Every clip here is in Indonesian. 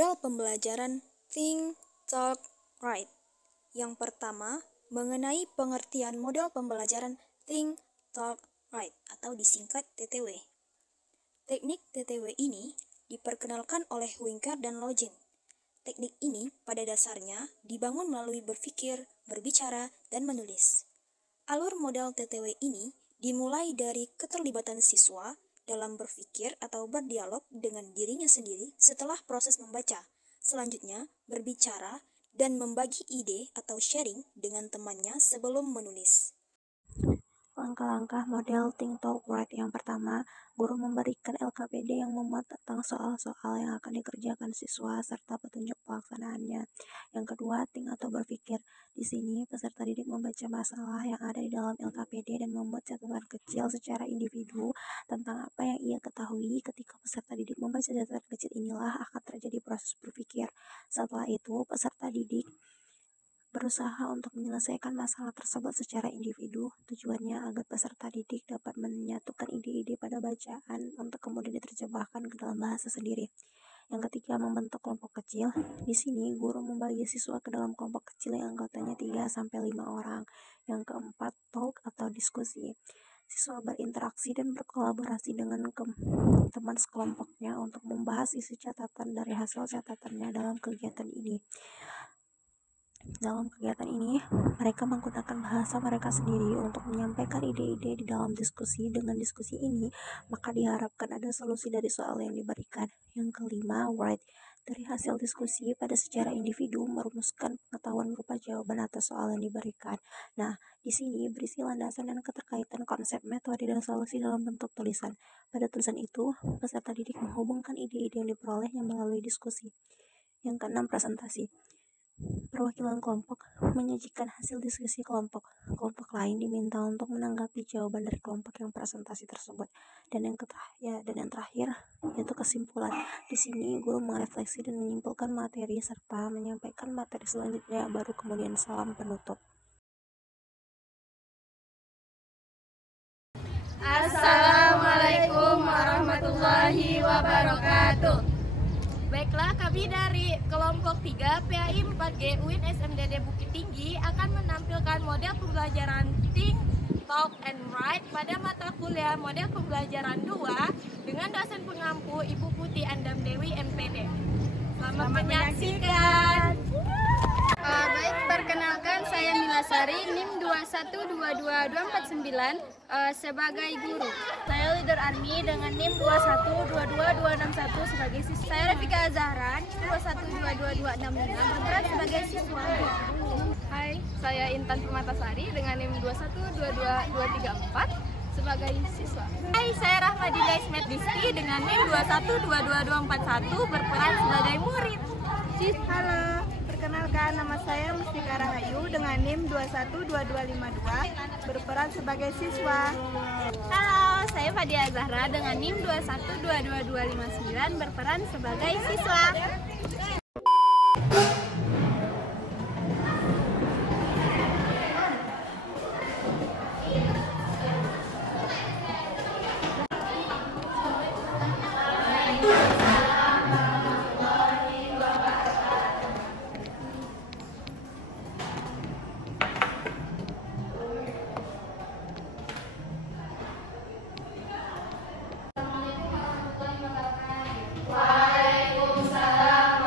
Model pembelajaran Think, Talk, Write. Yang pertama, mengenai pengertian model pembelajaran Think, Talk, Write atau disingkat TTW. Teknik TTW ini diperkenalkan oleh Winker dan Login. Teknik ini pada dasarnya dibangun melalui berpikir, berbicara, dan menulis. Alur model TTW ini dimulai dari keterlibatan siswa dalam berpikir atau berdialog dengan dirinya sendiri setelah proses membaca. Selanjutnya, berbicara dan membagi ide atau sharing dengan temannya sebelum menulis. Langkah-langkah model Think, Talk, Write. Yang pertama, guru memberikan LKPD yang memuat tentang soal-soal yang akan dikerjakan siswa serta petunjuk pelaksanaannya. Yang kedua, think atau berpikir. Di sini, peserta didik membaca masalah yang ada di dalam LKPD dan membuat catatan kecil secara individu tentang apa yang ia ketahui. Ketika peserta didik membaca catatan kecil inilah akan terjadi proses berpikir. Setelah itu, peserta didik berusaha untuk menyelesaikan masalah tersebut secara individu. Tujuannya agar peserta didik dapat menyatukan ide-ide pada bacaan untuk kemudian diterjemahkan ke dalam bahasa sendiri. Yang ketiga, membentuk kelompok kecil. Di sini, guru membagi siswa ke dalam kelompok kecil yang anggotanya 3-5 orang. Yang keempat, talk atau diskusi. Siswa berinteraksi dan berkolaborasi dengan teman sekelompoknya untuk membahas isi catatan dari hasil catatannya dalam kegiatan ini. Dalam kegiatan ini, mereka menggunakan bahasa mereka sendiri untuk menyampaikan ide-ide di dalam diskusi. Dengan diskusi ini, maka diharapkan ada solusi dari soal yang diberikan. Yang kelima, write. Dari hasil diskusi pada secara individu merumuskan pengetahuan berupa jawaban atas soal yang diberikan. Nah, di sini berisi landasan dan keterkaitan konsep, metode, dan solusi dalam bentuk tulisan. Pada tulisan itu, peserta didik menghubungkan ide-ide yang diperolehnya melalui diskusi. Yang keenam, presentasi. Perwakilan kelompok menyajikan hasil diskusi kelompok. Kelompok lain diminta untuk menanggapi jawaban dari kelompok yang presentasi tersebut. Dan yang terakhir yaitu kesimpulan. Di sini guru merefleksi dan menyimpulkan materi serta menyampaikan materi selanjutnya, baru kemudian salam penutup. Assalamualaikum warahmatullahi wabarakatuh. Baiklah, kami dari kelompok 3 PAI 4G UIN SMDD Bukit Tinggi akan menampilkan model pembelajaran Think, Talk, and Write pada mata kuliah model pembelajaran 2 dengan dosen pengampu Ibu Putih Andam Dewi MPD. Selamat menyaksikan. Baik, perkenalkan saya Milasari, NIM 2122249 sebagai guru. Saya Leader Army dengan NIM 2122261 sebagai siswa. Saya Rafika Azahra, NIM 2122265 berperan sebagai siswa. Hai, saya Intan Permatasari dengan NIM 2122234 sebagai siswa. Hai, saya Rahmadina Ismet Disti dengan NIM 2122241 berperan sebagai murid. Halo, perkenalkan nama saya Mustika Rahayu dengan NIM 212252 berperan sebagai siswa. Halo, saya Fadia Zahra dengan NIM 2122259 berperan sebagai siswa. Waalaikumsalam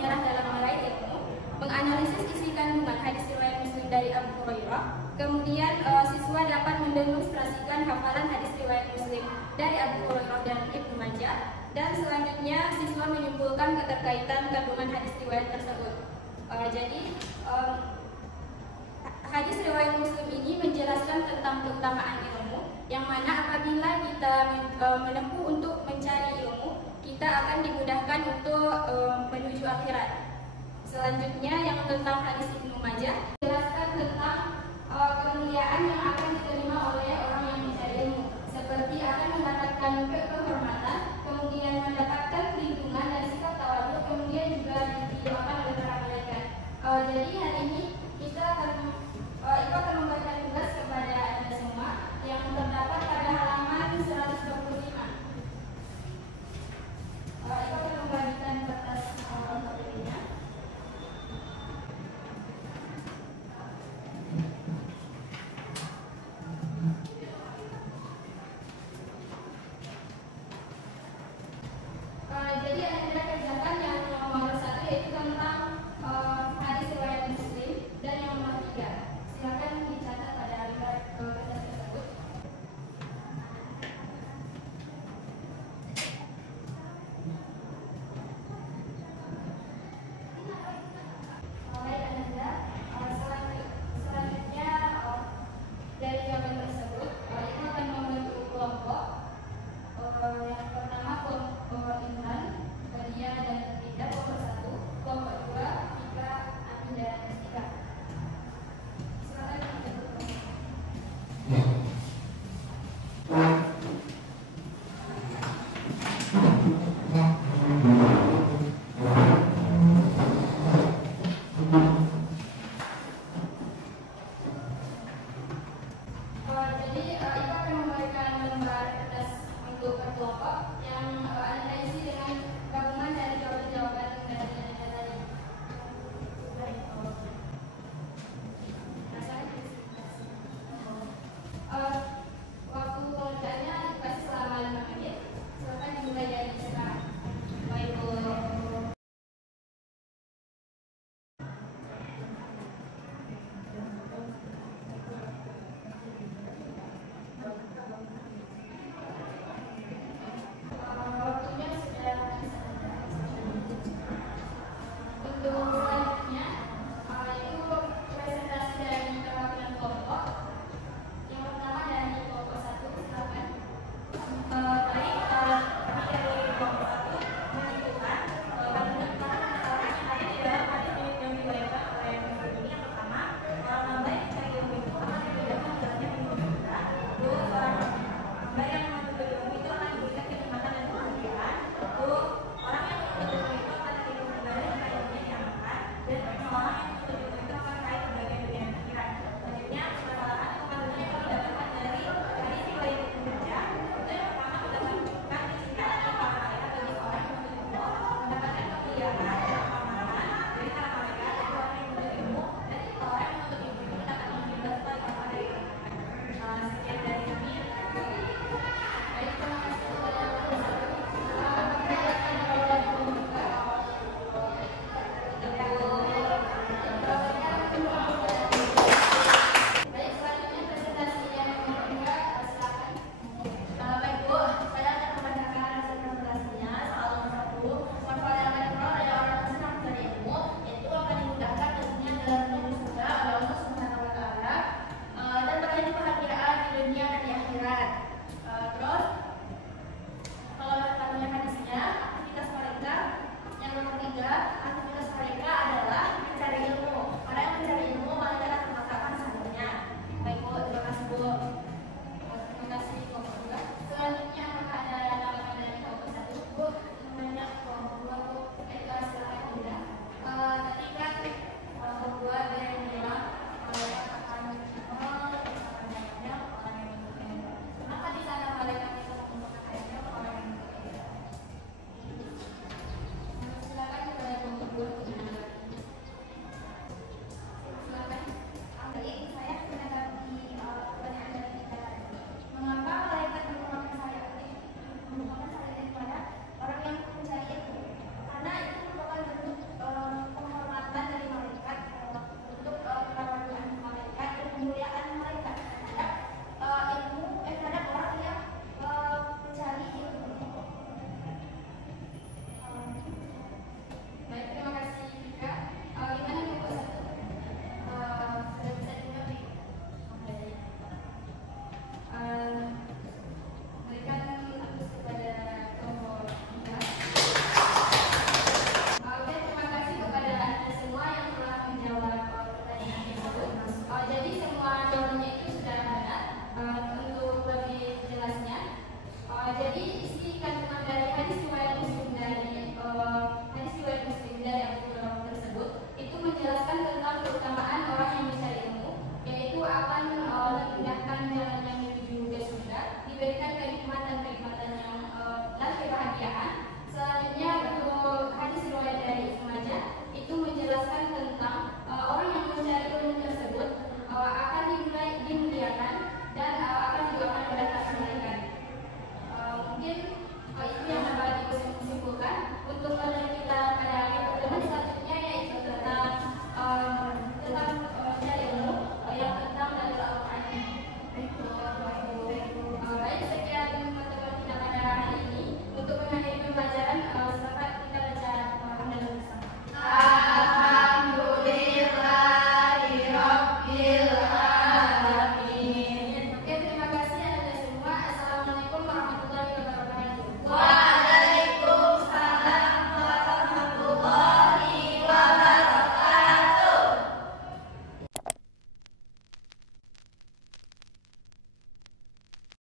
menyerah dalam meraih ilmu, menganalisis isi kandungan hadis riwayat Muslim dari Abu Hurairah. Kemudian siswa dapat mendemonstrasikan hafalan hadis riwayat Muslim dari Abu Hurairah dan Ibnu Majah. Dan selanjutnya siswa menyimpulkan keterkaitan kandungan hadis riwayat tersebut. Jadi hadis riwayat Muslim ini menjelaskan tentang keutamaan ilmu, yang mana apabila kita menempuh untuk mencari ilmu, kita akan dimudahkan untuk menuju akhirat. Selanjutnya yang tentang hadis Ibnu Majah, menjelaskan tentang kemuliaan yang akan diterima oleh orang yang mencari ilmu, seperti akan mendapatkan kehormatan, kemudian mendapatkan